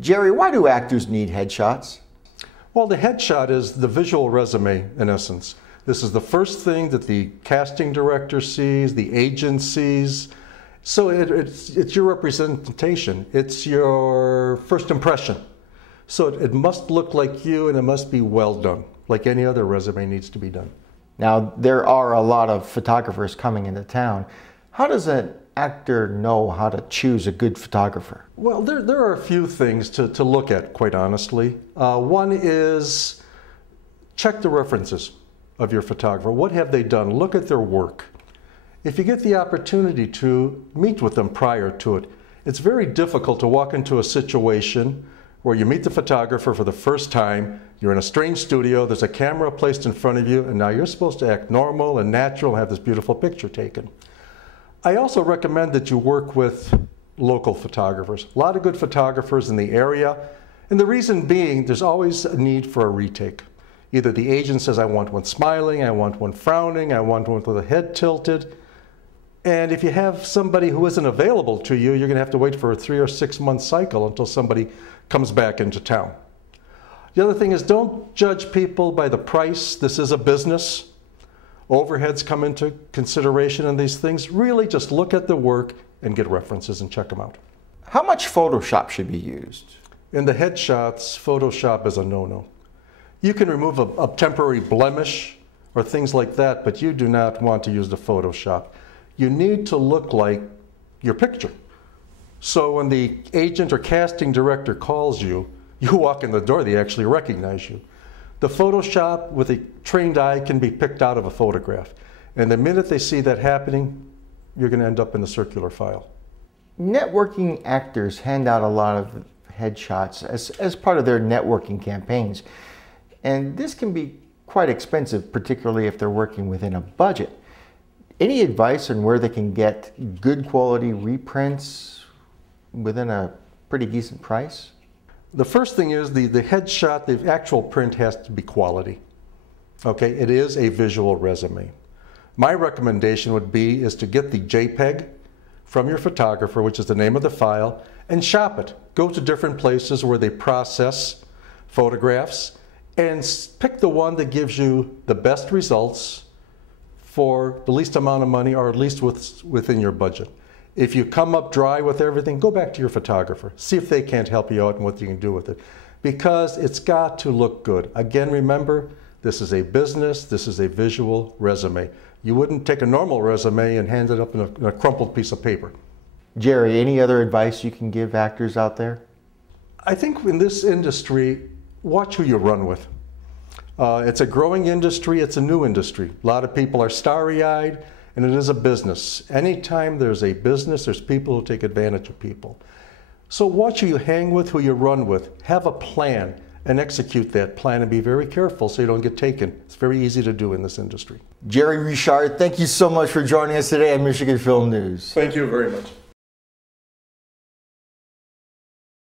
Jerry, why do actors need headshots? Well, the headshot is the visual resume, in essence. This is the first thing that the casting director sees, the agent sees. So it's your representation. It's your first impression. So it must look like you, and it must be well done, like any other resume needs to be done. Now, there are a lot of photographers coming into town. How does an actor know how to choose a good photographer? Well, there are a few things to look at, quite honestly. One is check the references of your photographer. What have they done? Look at their work. If you get the opportunity to meet with them prior to it, it's very difficult to walk into a situation where you meet the photographer for the first time, you're in a strange studio, there's a camera placed in front of you, and now you're supposed to act normal and natural and have this beautiful picture taken. I also recommend that you work with local photographers. A lot of good photographers in the area, and the reason being, there's always a need for a retake. Either the agent says, I want one smiling, I want one frowning, I want one with the head tilted. And if you have somebody who isn't available to you, you're going to have to wait for a 3 or 6 month cycle until somebody comes back into town. The other thing is, don't judge people by the price. This is a business. Overheads come into consideration in these things. Really just look at the work and get references and check them out. How much Photoshop should be used? In the headshots, Photoshop is a no-no. You can remove a temporary blemish or things like that, but you do not want to use the Photoshop. You need to look like your picture. So when the agent or casting director calls you, you walk in the door, they actually recognize you. The Photoshop with a trained eye can be picked out of a photograph. And the minute they see that happening, you're going to end up in the circular file. Networking actors hand out a lot of headshots as part of their networking campaigns. And this can be quite expensive, particularly if they're working within a budget. Any advice on where they can get good quality reprints within a pretty decent price? The first thing is the headshot, the actual print has to be quality. Okay, it is a visual resume. My recommendation would be is to get the JPEG from your photographer, which is the name of the file, and shop it. Go to different places where they process photographs and pick the one that gives you the best results for the least amount of money, or at least within your budget. If you come up dry with everything, go back to your photographer. See if they can't help you out and what you can do with it. Because it's got to look good. Again, remember, this is a business, this is a visual resume. You wouldn't take a normal resume and hand it up in a crumpled piece of paper. Jerry, any other advice you can give actors out there? I think in this industry, watch who you run with. It's a growing industry, it's a new industry. A lot of people are starry-eyed, and it is a business. Anytime there's a business, there's people who take advantage of people. So watch who you hang with, who you run with. Have a plan and execute that plan, and be very careful so you don't get taken. It's very easy to do in this industry. Jerry Richart, thank you so much for joining us today on Michigan Film News. Thank you very much.